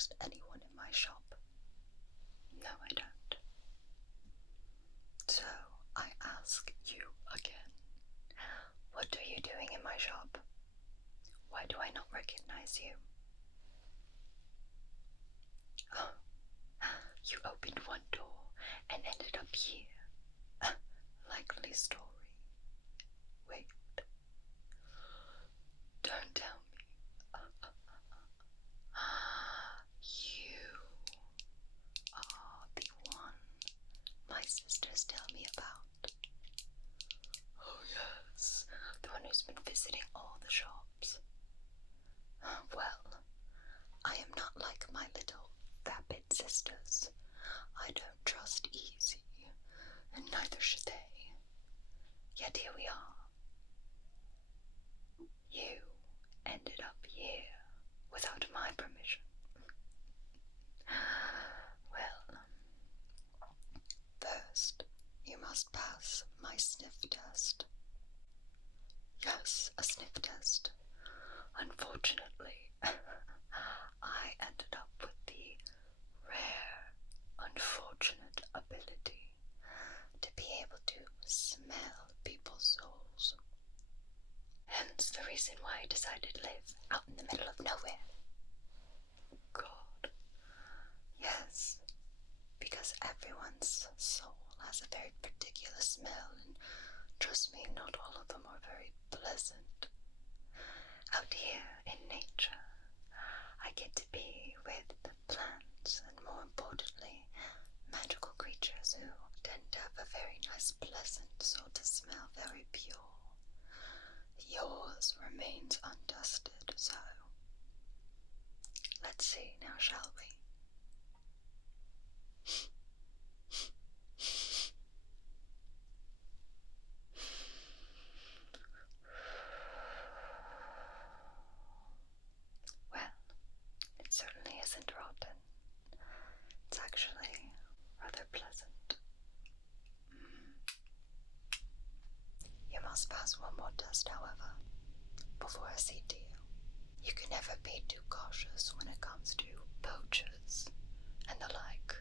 trust anyone in my shop. No, I don't. So, I ask you again, what are you doing in my shop? Why do I not recognize you? Oh, you opened one door and ended up here. Likely story. Wait. Don't tell me. You are the one my sisters tell me about. Oh yes, the one who's been visiting all the shops. Well, I am not like my little vapid sisters. I don't trust easy, and neither should they. Yet here we are. You ended up here without my permission. Well, first you must pass my sniff test. Yes, a sniff test. Unfortunately, I ended up with the rare, unfortunate ability to be able to smell people's souls. Hence the reason why I decided to live out in the middle of nowhere. God. Yes, because everyone's soul has a very particular smell, and trust me, not all of them are very pleasant. Out here in nature, I get to be with the plants and, more importantly, magical creatures who tend to have a very nice, pleasant soul to smell very pure. Yours remains undusted, so let's see now, shall we? Well, it certainly isn't rotten. It's actually rather pleasant. You must pass one more test, however, before I see to you. You can never be too cautious when it comes to poachers and the like.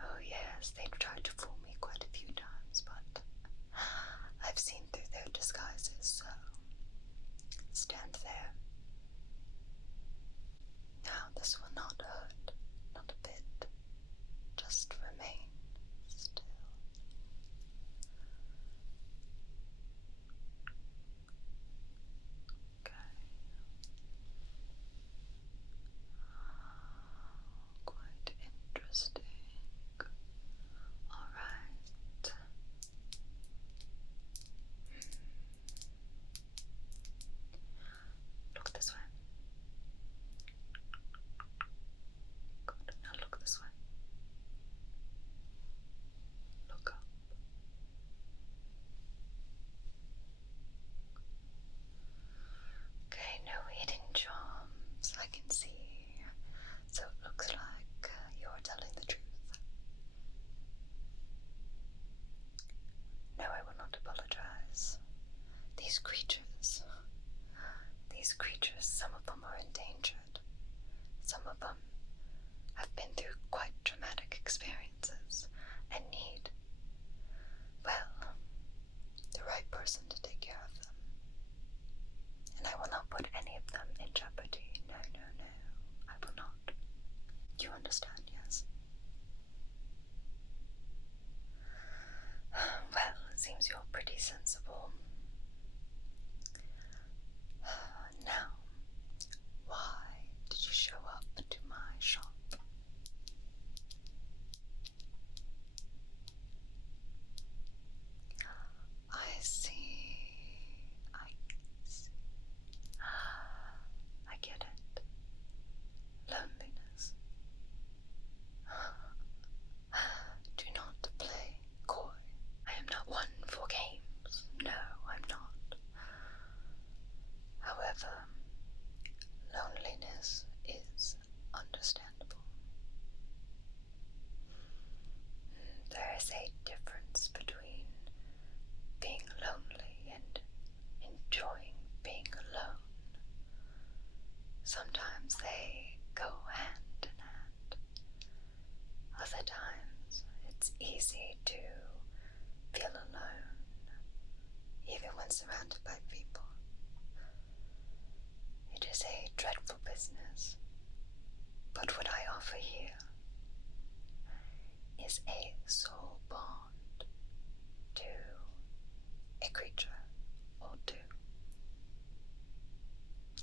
Oh yes, they've tried to fool me quite a few times, but I've seen through their disguises, so stand there. Now this will not hurt, not a bit. Just remain still. Okay. Quite interesting. Alright. Look this way. Good. Now look this way. Look up. Okay, no hidden charms, I can see. So it looks like you're telling the truth. No, I will not apologize. These creatures, some of them are endangered. Some of them have been through quite traumatic experiences and need, well, the right person to take care of them. And I will not put any of them in jeopardy. No, no, no. I will not. You understand, yes? Well, it seems you're pretty sensible. Now, why did you show up to my shop? I see. I get it. Loneliness. dreadful business. But what I offer here is a soul bond to a creature or two.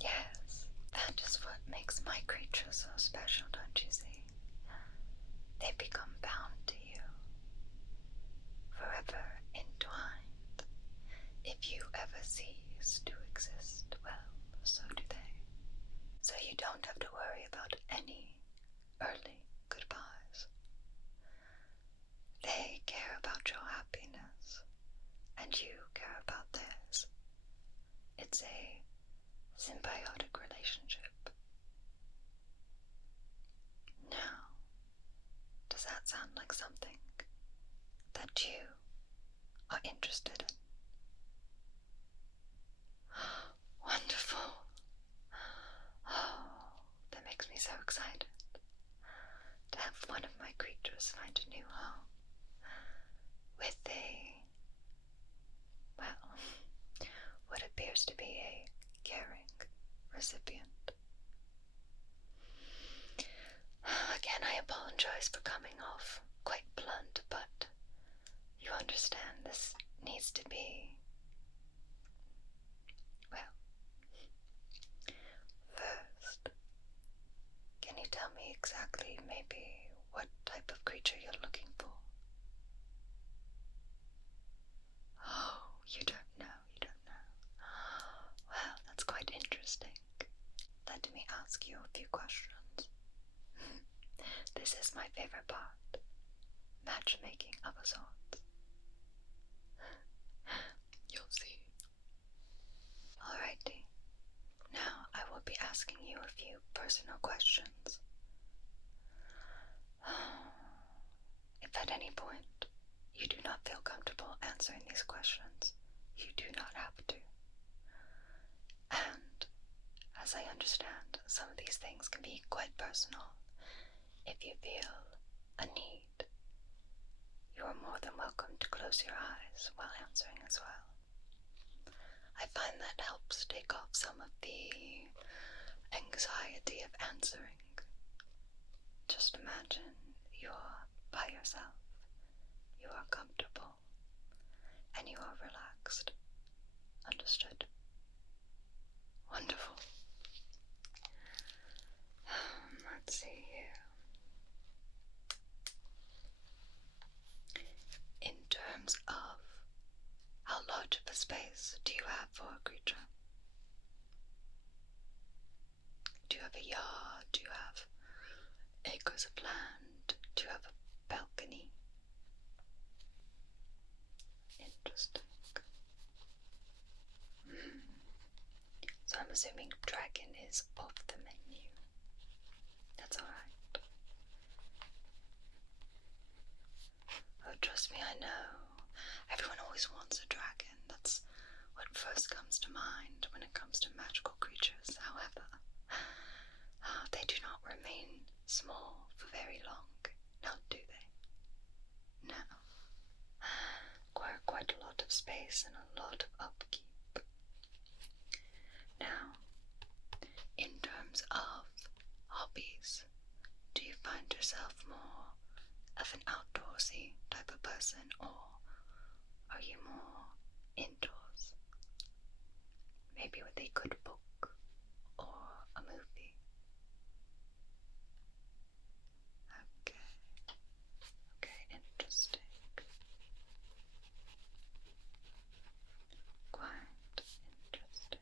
Yes, that is what makes my creature so special, don't you see? They become bound to you, forever entwined. If you ever cease to exist, well, so do they. So you don't have to worry about any early goodbyes. They care about your happiness, and you care about theirs. It's a symbiotic relationship. Now, does that sound like something that you are interested in? Wonderful. Oh, that makes me so excited to have one of my creatures find a new home with what appears to be a caring recipient. Again, I apologize for coming off quite blunt, but you understand this needs to be, first, can you tell me exactly maybe what type of creature you're looking for? Oh, you don't know. Well, that's quite interesting. Let me ask you a few questions. This is my favorite part. Matchmaking of a sort. You'll see. Alrighty. Now I will be asking you a few personal questions. If at any point you do not feel comfortable answering these questions, you do not have to. And as I understand, some of these things can be quite personal. If you feel a need, you are more than welcome to close your eyes while answering as well. I find that helps take off some of the anxiety of answering. Just imagine you're by yourself, you are comfortable, and you are relaxed. Understood? Wonderful. Let's see here. In terms of how large of a space do you have for a creature? Do you have a yard? Do you have acres of land? Do you have a balcony? Interesting. So I'm assuming dragon is off the menu. That's alright. Oh, trust me, I know. Everyone always wants a dragon. That's what first comes to mind when it comes to magical creatures. However, they do not remain small for very long. Now, do they? No. Require quite a lot of space and a lot of upkeep. Now, in terms of hobbies, do you find yourself more of an outdoorsy type of person, or are you more indoors? Maybe with a good book or a movie? Okay, interesting. Quite interesting.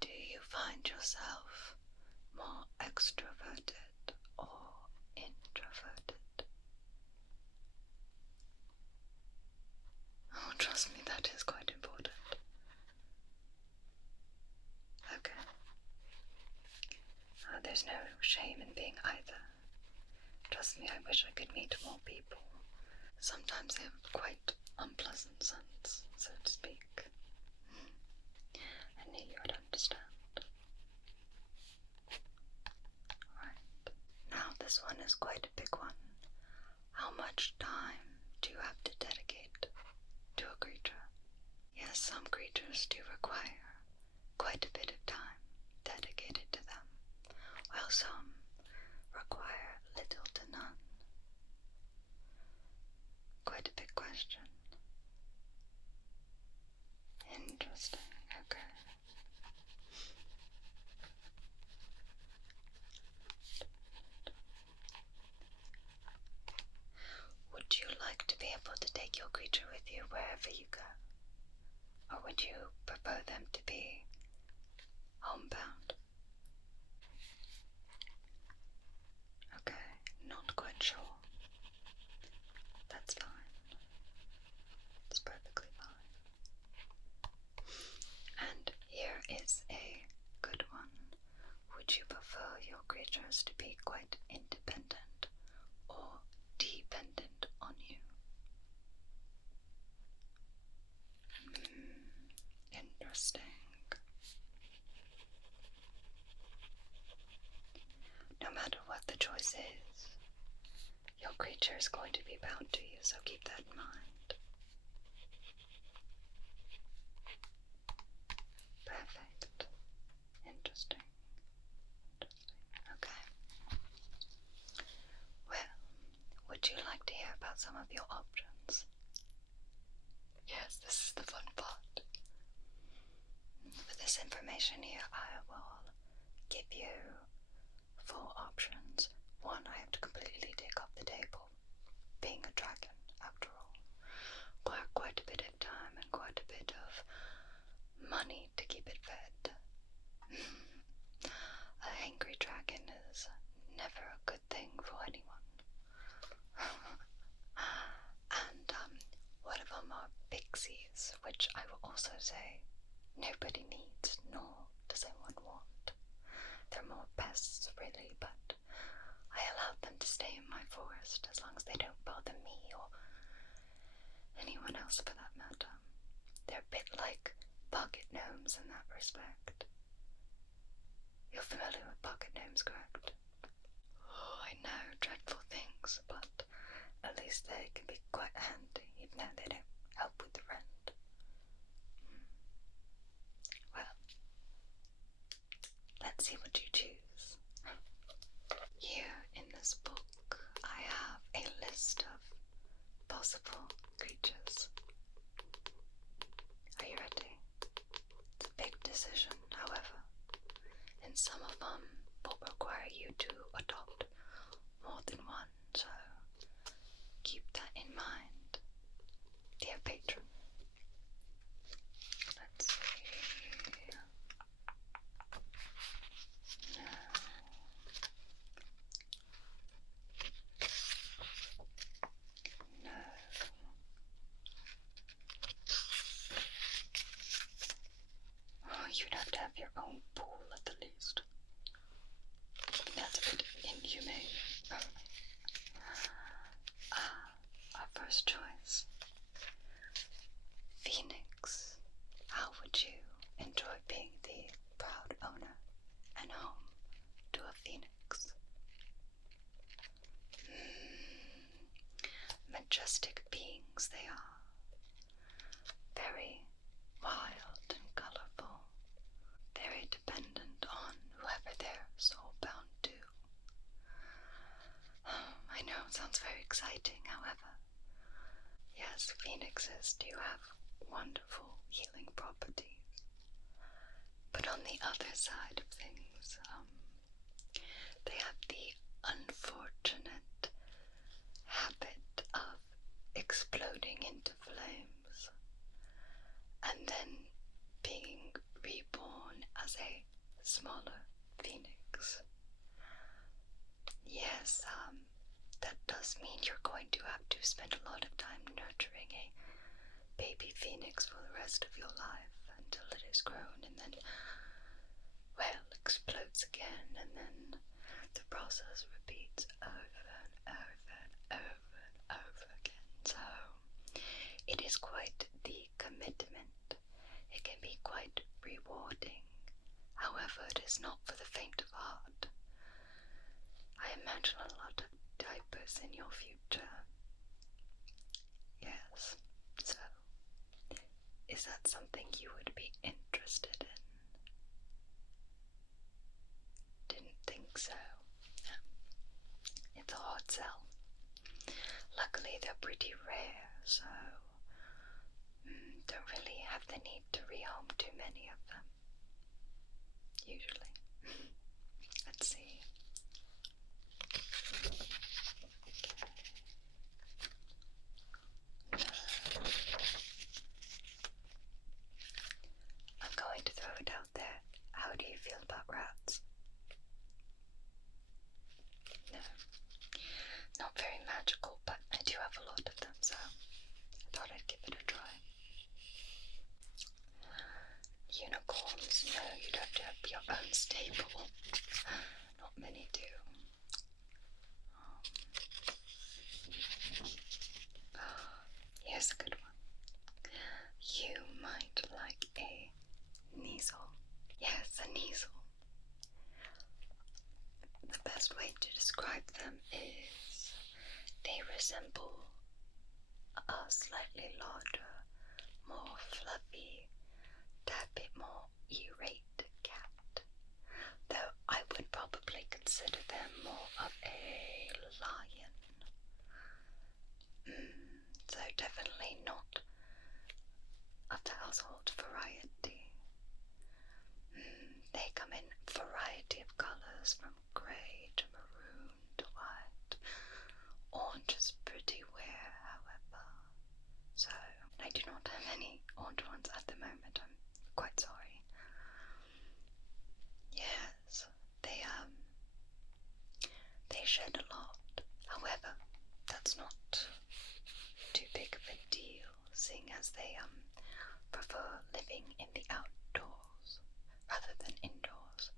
Do you find yourself more extroverted or introverted? Oh, trust me, that is quite important. Okay. There's no shame in being either. Trust me, I wish I could meet more people. Sometimes they have quite unpleasant scents, so to speak. I knew you would understand. Alright. Now this one is quite a big one. How much time do you have to dedicate to a creature? Yes, some creatures do require quite a bit of time dedicated to them, while some require little to none. Quite a big question. Interesting, okay. Would you like to be able to take your creature with you wherever you go? Or would you prefer them to be homebound? Okay, not quite sure. That's fine. It's perfectly fine. And here is a good one. Would you prefer your creatures to be quite independent or dependent on you? Interesting. No matter what the choice is, your creature is going to be bound to you, so keep that in mind. Perfect. Interesting. Okay. Well, would you like to hear about some of your options? Yes, this is the fun part. For this information here, I will give you 4 options. One, I have to completely take off the table. Being a dragon, after all, require quite a bit of time and quite a bit of money to keep it fed. A hangry dragon is never a good thing for anyone. And one of them are pixies, which I will also say nobody needs, nor does anyone want. They're more pests, really, but I allow them to stay in my forest as long as they don't bother me or anyone else for that matter. They're a bit like pocket gnomes in that respect. You're familiar with pocket gnomes, correct? Oh, I know, dreadful things, but at least they can be quite handy, even though they don't help with the rent. Well, let's see what you choose. Here in this book, I have a list of possible creatures. Are you ready? It's a big decision, however, and some of them will require you to adopt more than one, so keep that in mind, dear patron. Let's see. No. No. Oh, you'd have to have your own pool at the least. That's a bit inhumane. Our first choice. Phoenix. How would you enjoy being the proud owner and home to a phoenix? Majestic beings they are. Very wild and colorful. Very dependent on whoever they're soul-bound to. I know it sounds very exciting, however. Yes, phoenixes do have wonderful healing properties. But on the other side of things, they have the unfortunate habit of exploding into flames and then being reborn as a smaller phoenix. Yes, that does mean you're going to have to spend a lot of time nurturing a baby phoenix for the rest of your life until it is grown and then, well, explodes again, and then the process repeats over and over and over and over again. So it is quite the commitment. It can be quite rewarding. However, it is not for the faint of heart. I imagine a lot of diapers in your future. Yes, so is that something you would be interested in? they're pretty rare, so don't really have the need to rehome too many of them, usually. Let's see. I'm going to throw it out there. How do you feel about rats? No. Not very magical, but I do have a lot of them, so I thought I'd give it a try. Unicorns, no, you'd have to have your own stable. Not many do. Here's a good one. You might like a Kneasel. Yes, a Kneasel. The best way to describe them is they resemble a slightly larger, more fluffy, tad bit more irate cat. Though I would probably consider them more of a lion. So definitely not of the household variety. They come in a variety of colours, from grey to maroon to white. Orange is pretty rare, however. So I do not have any orange ones at the moment. I'm quite sorry. Yes, they shed a lot. However, that's not too big of a deal, seeing as they prefer living in the outdoors rather than indoors.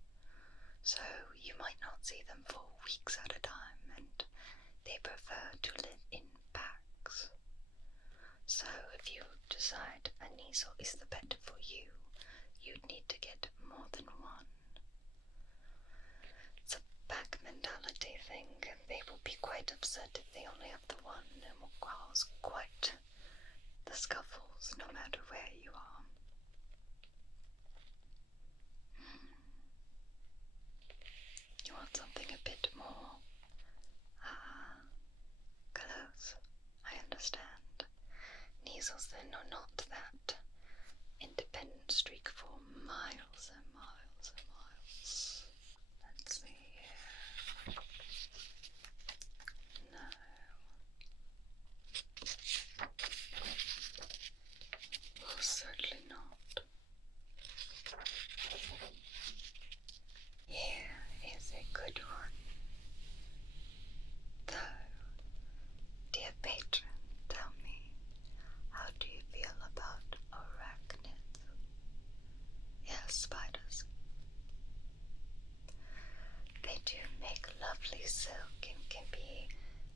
So you might not see them for weeks at a time, and they prefer to live in packs. So if you decide a Kneasel is the better for you, you'd need to get more than one. It's a pack mentality thing. They will be quite upset if they only have the one, and will cause quite the scuffles no matter where you are. You want something a bit more close. I understand. Kneasels then are not that independent streak for miles and miles and miles. Let's see here. No. Oh, certainly not. Here is a good one. Though, dear patron, tell me, how do you feel about arachnids? Yes, spiders. They do make lovely silk and can be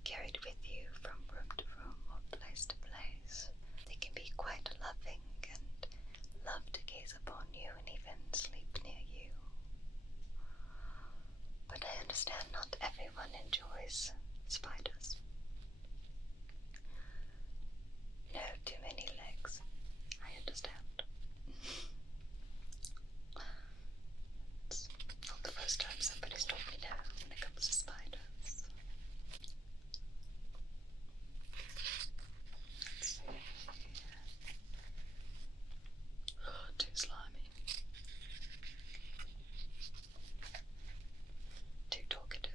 carried with you from room to room or place to place. They can be quite loving and love to gaze upon you and even sleep near you. But I understand not everyone enjoys spiders. No too many legs. I understand. It's not the first time somebody's told me no when it comes to spiders. Let's see. Oh, too slimy. Too talkative.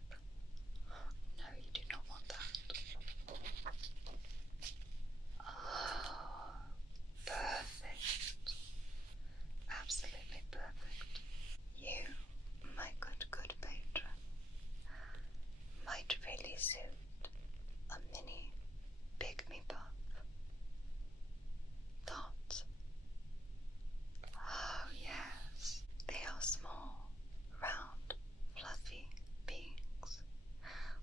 No, you do not want that. Oh, perfect. Absolutely perfect. You, my good patron, might really suit a mini Pygmy pup. Thoughts? Oh yes, they are small, round, fluffy beings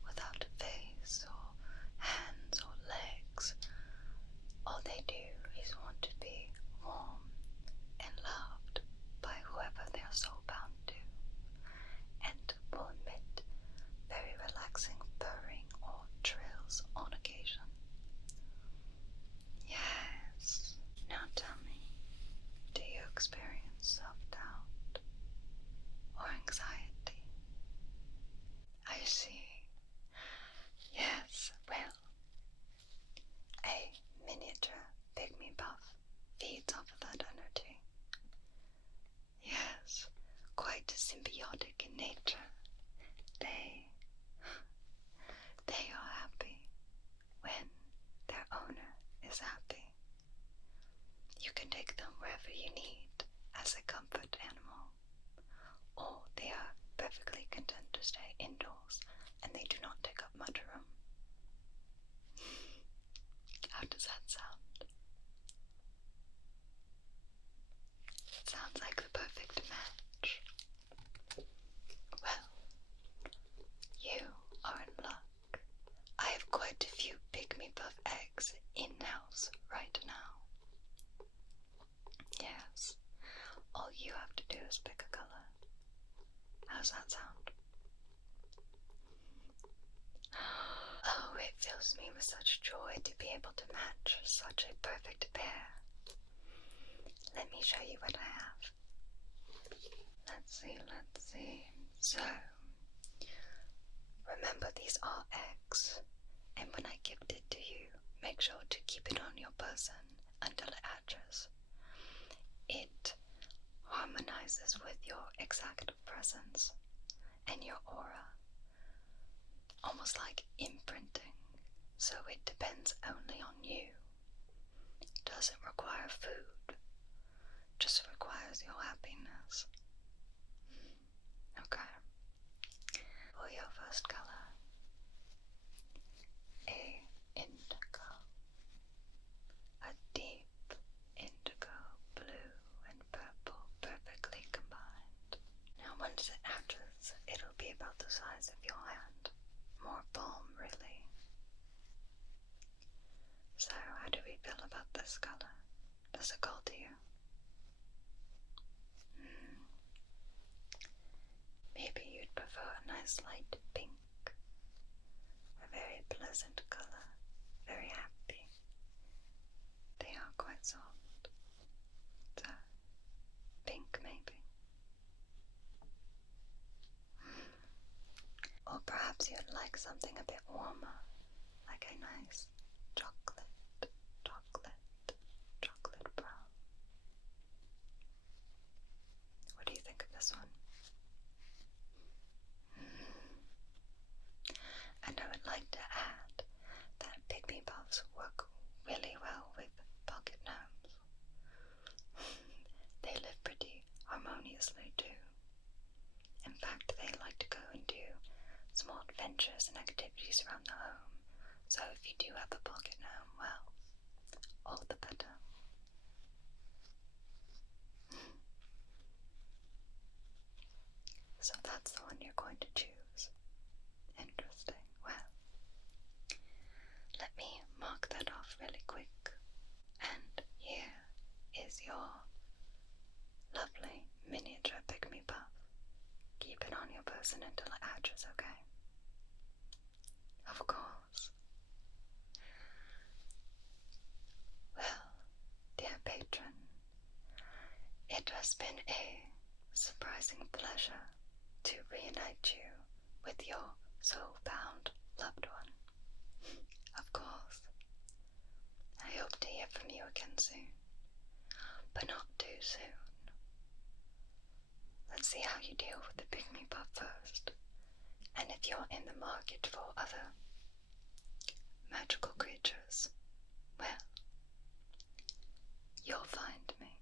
without a face or hands or legs. All they do is want to be warm and loved by whoever they are soulbound to, and will emit very relaxing purring or trills on occasion. Yes. Now tell me, do you experience self-doubt or anxiety? I see. Yes, well, How's that sound? Oh, it fills me with such joy to be able to match such a perfect pair. Let me show you what I have. Let's see. So, remember these are eggs, and when I gift it to you, make sure to keep it on your person until it hatches. It harmonizes with your exact presence and your aura, almost like imprinting, so it depends only on you. Doesn't require food, just requires your happiness. Okay. For your first color, a indigo, a deep indigo, blue and purple perfectly combined. Now once it hatches, it'll be about the size of your hand, more palm really. So how do we feel about this color? Does it call to you? Maybe you'd prefer a nice light pink, a very pleasant color, very happy. They are quite soft. So, pink maybe. Or perhaps you'd like something a bit warmer, like a nice chocolate brown. What do you think of this one? And I would like to add that Pygmy puffs work really well with pocket gnomes. They live pretty harmoniously too. In fact, they like to go and do small adventures and activities around the home. So if you do have a pocket gnome, well, all the better. So that's the one you're going to choose. Interesting. Well, let me mark that off really quick. And here is your lovely miniature Pygmy puff. Keep it on your person until it hatches, okay? Of course. Well, dear patron, it has been a surprising pleasure to reunite you with your soul-bound loved one. Of course, I hope to hear from you again soon, but not too soon. Let's see how you deal with the Pygmy puff first, and if you're in the market for other magical creatures, well, you'll find me.